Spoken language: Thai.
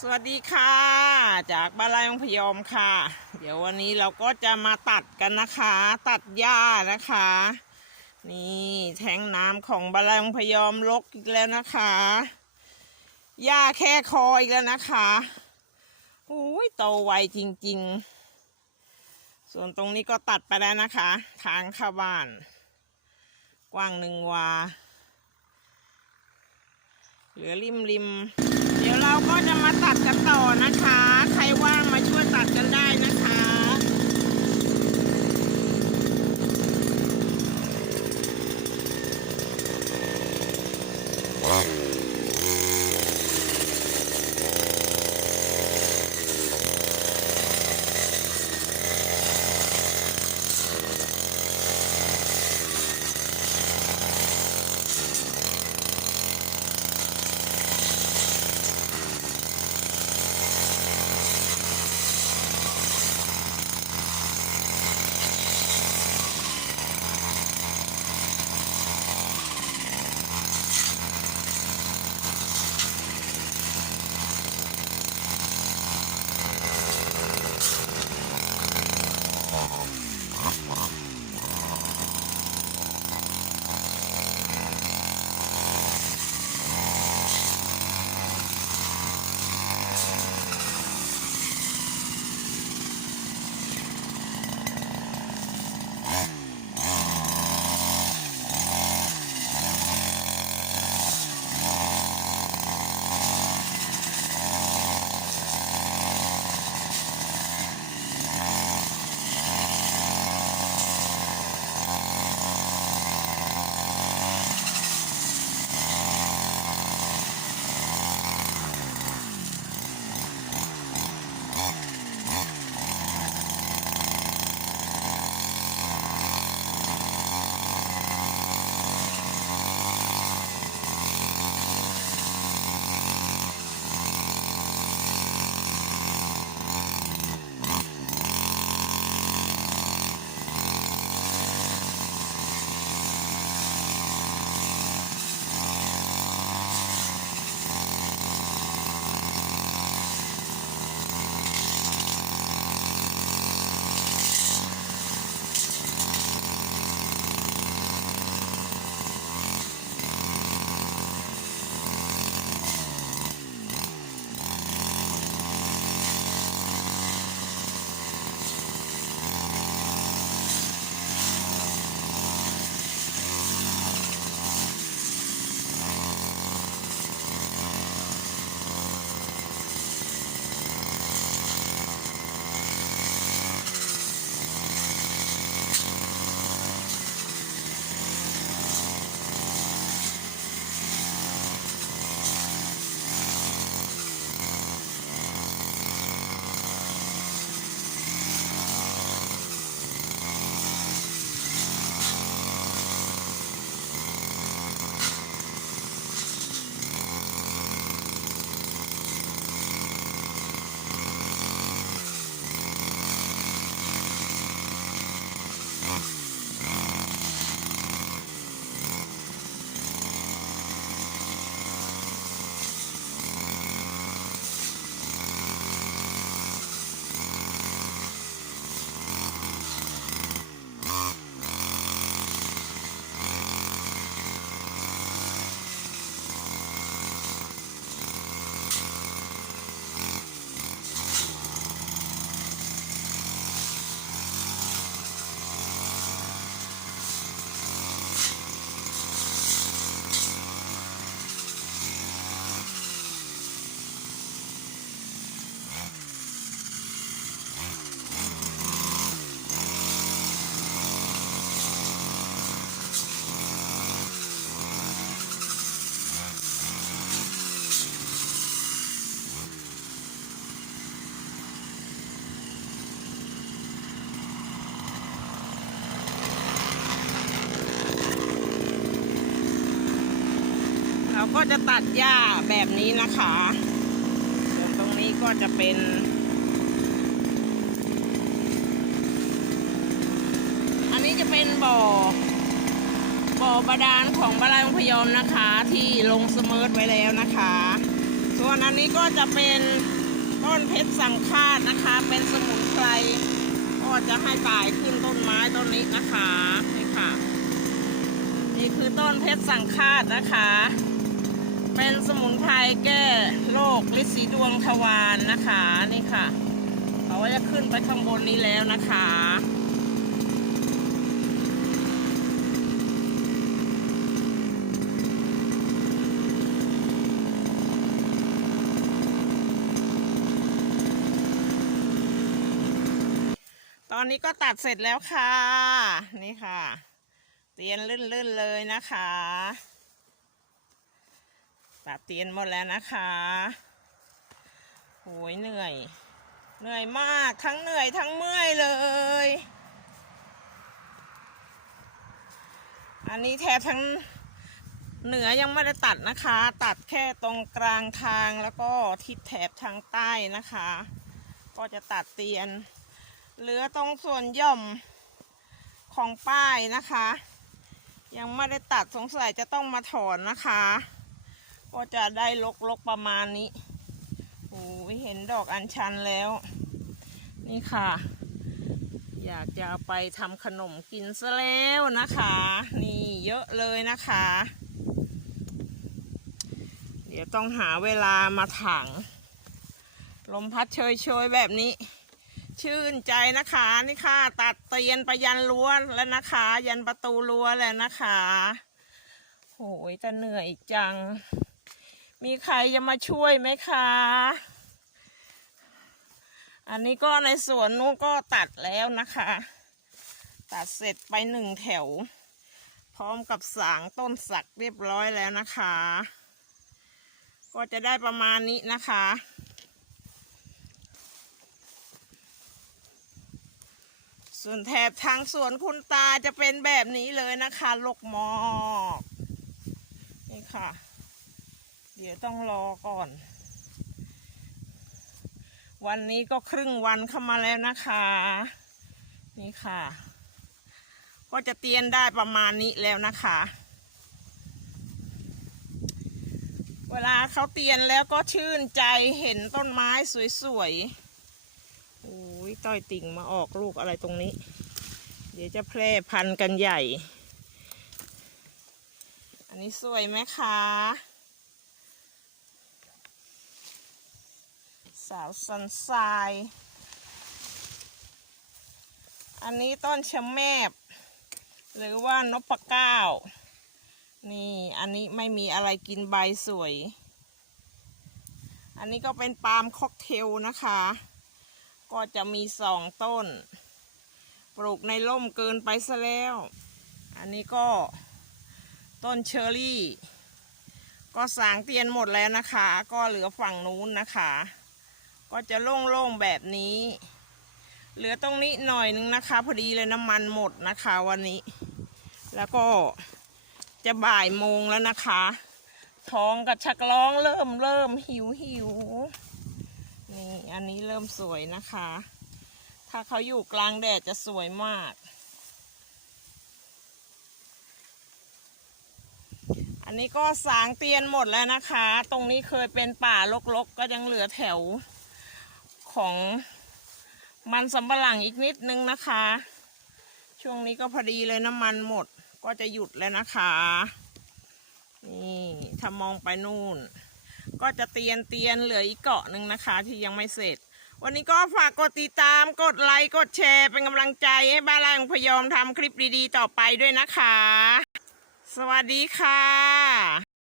สวัสดีค่ะ จากบ้านไร่องพยอมค่ะ เดี๋ยววันนี้เราก็จะมาตัดกันนะคะ ตัดหญ้านะคะ นี่แทงน้ำของบ้านไร่องพยอมลกอีกแล้วนะคะหญ้าแค่คออีกแล้วนะคะโอ้ยโตไวจริง ๆ ส่วนตรงนี้ก็ตัดไปแล้วนะคะ ทางเข้าบ้าน กว้างหนึ่งวา เหลือริมริม เราก็จะมาตัดกันต่อนะคะ เราก็จะตัดหญ้าแบบนี้นะคะส่วนตรงนี้ก็จะเป็น อันนี้จะเป็นบ่อ บ่อบาดาลของบาลายองพยอมนะคะ ที่ลงสมิร์ทไว้แล้วนะคะ ส่วนส่วนอันนี้ก็จะเป็นต้นเพชรสังฆาตนะคะ เป็นสมุนไพรก็จะให้ตายขึ้นต้นไม้ต้นนี้นะคะนี่ค่ะ นี่คือต้นเพชรสังฆาตนะคะ เป็นสมุนไพรแก้โรคฤทธิ์สีดวงทวารนะคะนี่ค่ะเขาว่าจะขึ้นไปข้างบนนี้แล้วนะคะตอนนี้ก็ตัดเสร็จแล้วค่ะ นี่ค่ะ เตียนลื่นๆเลยนะคะ ตัดเตียนหมดแล้วนะคะโหยเหนื่อย เหนื่อยมากทั้งเหนื่อยทั้งเมื่อยเลย อันนี้แทบทั้งเหนือยังไม่ได้ตัดนะคะ ตัดแค่ตรงกลางทางแล้วก็ทิศแถบทางใต้นะคะ ก็จะตัดเตียน เหลือตรงส่วนย่อมของป้ายนะคะ ยังไม่ได้ตัดสงสัยจะต้องมาถอนนะคะ ก็จะได้ลกๆประมาณนี้โอ้ยเห็นดอกอัญชันแล้ว นี่ค่ะ อยากจะไปทำขนมกินซะแล้วนะคะ นี่เยอะเลยนะคะ เดี๋ยวต้องหาเวลามาถัง ลมพัดเฉยๆแบบนี้ชื่นใจนะคะนี่ค่ะ ตัดเตียนไปยันรั้วแล้วนะคะ ยันประตูรั้วแล้วนะคะโหยจะเหนื่อยจัง มีใครจะมาช่วยไหมคะ อันนี้ก็ในสวนนู้ก็ตัดแล้วนะคะ ตัดเสร็จไปหนึ่งแถว พร้อมกับสางต้นสักเรียบร้อยแล้วนะคะ ก็จะได้ประมาณนี้นะคะส่วนแถบทางสวนคุณตาจะเป็นแบบนี้เลยนะคะลกหมอกนี่ค่ะ เดี๋ยวต้องรอก่อน วันนี้ก็ครึ่งวันเข้ามาแล้วนะคะ นี่ค่ะ ก็จะเตียนได้ประมาณนี้แล้วนะคะ เวลาเขาเตียนแล้วก็ชื่นใจเห็นต้นไม้สวยๆโอ้ยต้อยติ่งมาออกลูกอะไรตรงนี้ เดี๋ยวจะแพร่พันธุ์กันใหญ่ อันนี้สวยไหมคะ สาวสันทราย อันนี้ต้นชะแมบ หรือว่านพเก้า นี่ อันนี้ไม่มีอะไรกินใบสวย อันนี้ก็เป็นปาล์มค็อกเทลนะคะ ก็จะมีสองต้น ปลูกในร่มเกินไปซะแล้ว อันนี้ก็ต้นเชอร์รี่ก็สางเตียนหมดแล้วนะคะ ก็เหลือฝั่งนู้นนะคะ ก็จะโล่งๆแบบนี้ เหลือตรงนี้หน่อยนึงนะคะ พอดีเลยน้ำมันหมดนะคะวันนี้ แล้วก็จะบ่ายโมงแล้วนะคะ ท้องกับชักร้องเริ่มเริ่มหิวหิวนี่อันนี้เริ่มสวยนะคะ ถ้าเขาอยู่กลางแดดจะสวยมากอันนี้ก็สางเตียนหมดแล้วนะคะ ตรงนี้เคยเป็นป่ารกๆก็ยังเหลือแถว ของมันสำปะหลังอีกนิดนึงนะคะ ช่วงนี้ก็พอดีเลยน้ำมันหมดก็จะหยุดแล้วนะคะ นี่ถ้ามองไปนู่น ก็จะเตียนเตียนเหลืออีกเกาะหนึ่งนะคะ ที่ยังไม่เสร็จ วันนี้ก็ฝากกดติดตามกดไลค์กดแชร์เป็นกำลังใจให้บ้านแรงพยอมทำคลิปดีๆต่อไปด้วยนะคะ สวัสดีค่ะ